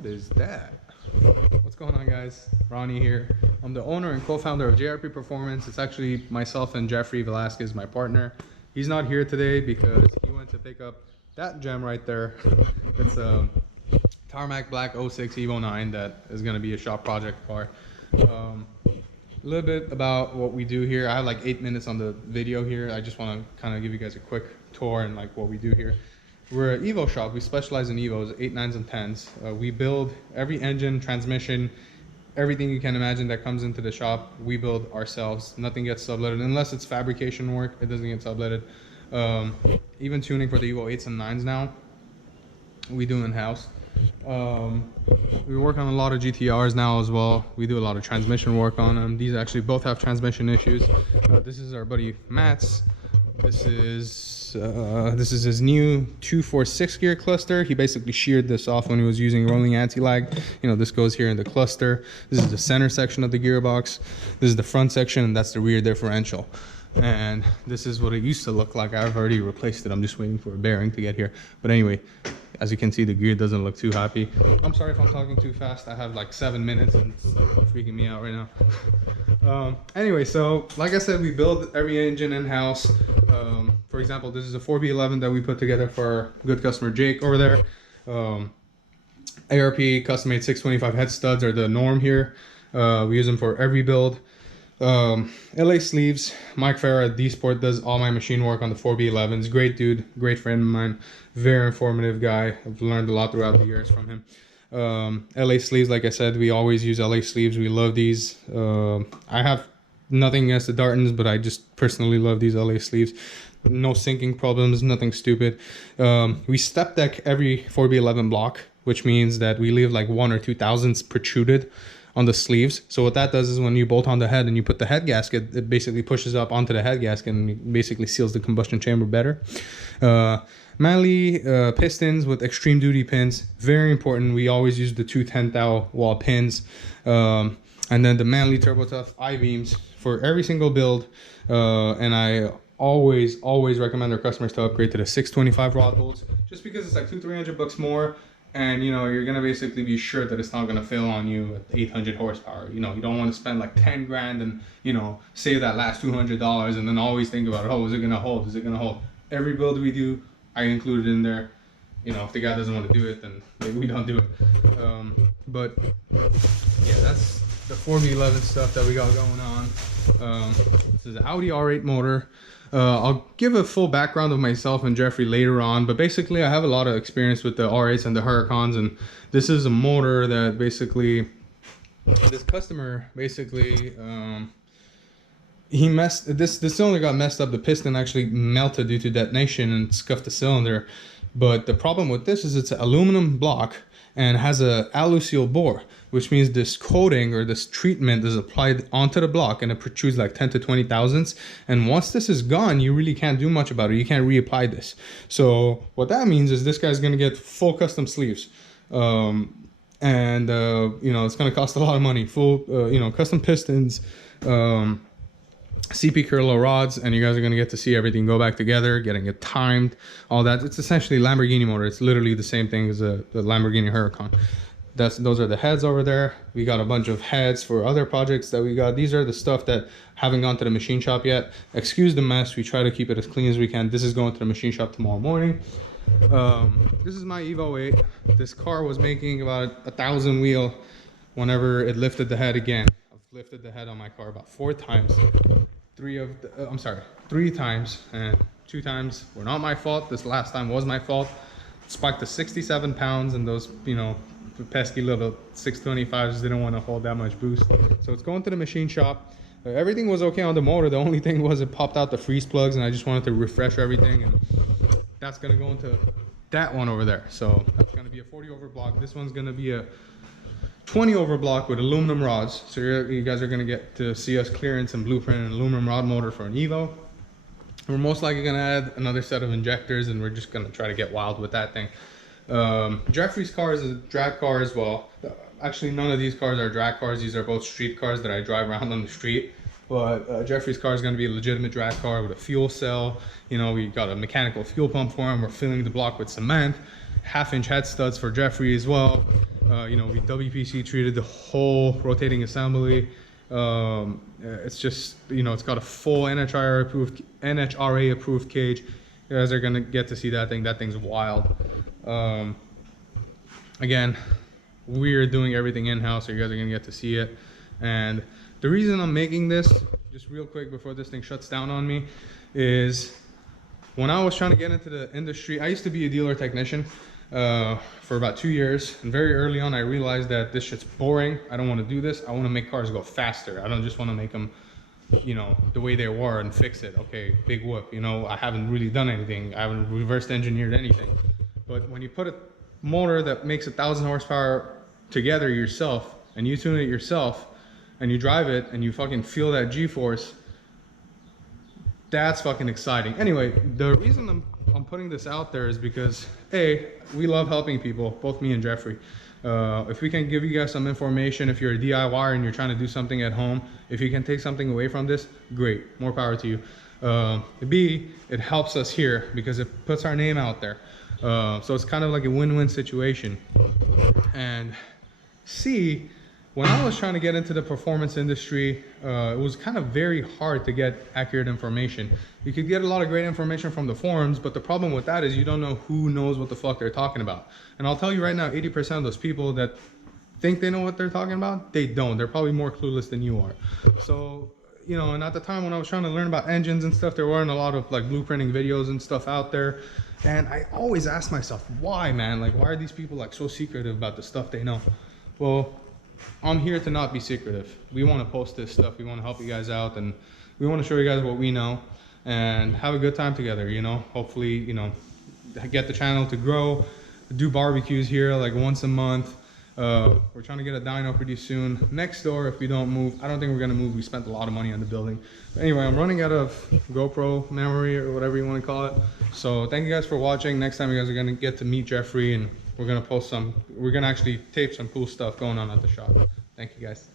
What is that? What's going on, guys? Ronnie here. I'm the owner and co-founder of JRP Performance. It's actually myself and Jeffrey Velasquez, my partner. He's not here today because he went to pick up that gem right there. It's a Tarmac Black 06 Evo 9 that is going to be a shop project car. A little bit about what we do here. I have like 8 minutes on the video here. I just want to kind of give you guys a quick tour and like what we do here. We're an Evo shop. We specialize in Evos, 8, 9s, and 10s. We build every engine, transmission, everything you can imagine that comes into the shop. We build ourselves. Nothing gets subletted unless it's fabrication work. It doesn't get subletted. Even tuning for the Evo 8s and 9s now, we do in-house. We work on a lot of GTRs now as well. We do a lot of transmission work on them. These actually both have transmission issues. This is our buddy Matt's. This is his new 246 gear cluster. He basically sheared this off when he was using rolling anti-lag. You know, this goes here in the cluster. This is the center section of the gearbox. This is the front section, and that's the rear differential. And this is what it used to look like. I've already replaced it. I'm just waiting for a bearing to get here. But anyway, as you can see, the gear doesn't look too happy. I'm sorry if I'm talking too fast. I have like 7 minutes and it's freaking me out right now. Anyway, so like I said, we build every engine in-house. For example, this is a 4B11 that we put together for our good customer Jake over there. ARP custom-made 625 head studs are the norm here. We use them for every build. LA sleeves. Mike Farah at D-Sport does all my machine work on the 4B11s. Great dude, great friend of mine, very informative guy. I've learned a lot throughout the years from him. LA sleeves, like I said, we always use LA sleeves. We love these. I have nothing against the Dartons, but I just personally love these LA sleeves. No sinking problems, nothing stupid. We step deck every 4B11 block, which means that we leave like 1 or 2 thousandths protruded on the sleeves. So what that does is when you bolt on the head and you put the head gasket, it basically pushes up onto the head gasket and basically seals the combustion chamber better. Manly pistons with extreme duty pins, very important. We always use the 210 thou wall pins. And then the Manly Turbo Tough I-beams for every single build. And I always recommend our customers to upgrade to the 625 rod bolts, just because it's like $200-300 more. And you know, you're gonna basically be sure that it's not gonna fail on you at 800 horsepower. You know, you don't want to spend like 10 grand and, you know, save that last $200 and then always think about, oh, is it gonna hold? Is it gonna hold? Every build we do, I include it in there. You know, if the guy doesn't want to do it, then maybe we don't do it. But yeah, that's the 4B11 stuff that we got going on. This is an Audi R8 motor. I'll give a full background of myself and Jeffrey later on, but basically I have a lot of experience with the R8s and the Huracans, and this is a motor that basically this customer basically this cylinder got messed up. The piston actually melted due to detonation and scuffed the cylinder. But the problem with this is it's an aluminum block and has a alu-seal bore, which means this coating or this treatment is applied onto the block and it protrudes like 10 to 20 thousandths. And once this is gone, you really can't do much about it. You can't reapply this. So what that means is this guy's gonna get full custom sleeves. You know, it's gonna cost a lot of money. Full, you know, custom pistons, CP curler rods, and you guys are going to get to see everything go back together, getting it timed, all that. It's essentially Lamborghini motor. It's literally the same thing as the Lamborghini Huracan. Those are the heads over there. We got a bunch of heads for other projects that we got. These are the stuff that haven't gone to the machine shop yet. Excuse the mess. We try to keep it as clean as we can. This is going to the machine shop tomorrow morning. This is my Evo 8. This car was making about 1,000 wheel whenever it lifted the head again. I've lifted the head on my car about 4 times. 3 times, and 2 times were not my fault. This last time was my fault. Spiked to 67 pounds, and those, you know, pesky little 625s didn't want to hold that much boost. So it's going to the machine shop. Everything was okay on the motor. The only thing was it popped out the freeze plugs, and I just wanted to refresh everything, and that's going to go into that one over there. So that's going to be a 40 over block. This one's going to be a 20 over block with aluminum rods. So you guys are going to get to see us clearance and blueprint an aluminum rod motor for an Evo. We're most likely going to add another set of injectors, and we're just going to try to get wild with that thing. Jeffrey's car is a drag car as well. Actually, none of these cars are drag cars. These are both street cars that I drive around on the street. But Jeffrey's car is going to be a legitimate drag car with a fuel cell. You know, we got a mechanical fuel pump for him. We're filling the block with cement. 1/2-inch head studs for Jeffrey as well. You know, we WPC treated the whole rotating assembly. It's just, you know, it's got a full NHRA approved cage. You guys are gonna get to see that thing. That thing's wild. Again, we're doing everything in-house, so you guys are gonna get to see it. And the reason I'm making this, just real quick before this thing shuts down on me, is when I was trying to get into the industry, I used to be a dealer technician for about 2 years. And very early on, I realized that this shit's boring. I don't want to do this. I want to make cars go faster. I don't just want to make them, you know, the way they were and fix it. Okay, big whoop. You know, I haven't really done anything. I haven't reversed engineered anything. But when you put a motor that makes 1,000 horsepower together yourself, and you tune it yourself, and you drive it, and you fucking feel that G-force, that's fucking exciting. Anyway, the reason I'm putting this out there is because, A, we love helping people, both me and Jeffrey. If we can give you guys some information, if you're a DIYer and you're trying to do something at home, if you can take something away from this, great, more power to you. B, it helps us here because it puts our name out there. So it's kind of like a win-win situation. And C, when I was trying to get into the performance industry, it was kind of very hard to get accurate information. You could get a lot of great information from the forums, but the problem with that is you don't know who knows what the fuck they're talking about. And I'll tell you right now, 80% of those people that think they know what they're talking about, they don't. They're probably more clueless than you are. So, you know, and at the time when I was trying to learn about engines and stuff, there weren't a lot of like blueprinting videos and stuff out there. And I always asked myself, why, man? Like, why are these people like so secretive about the stuff they know? Well, I'm here to not be secretive. We want to post this stuff. We want to help you guys out, and we want to show you guys what we know and have a good time together, you know. Hopefully, you know, get the channel to grow, do barbecues here like once a month. We're trying to get a dyno pretty soon. Next door, if we don't move, I don't think we're going to move. We spent a lot of money on the building. But anyway, I'm running out of GoPro memory or whatever you want to call it. So thank you guys for watching. Next time you guys are going to get to meet Jeffrey, and we're going to actually tape some cool stuff going on at the shop. Thank you guys.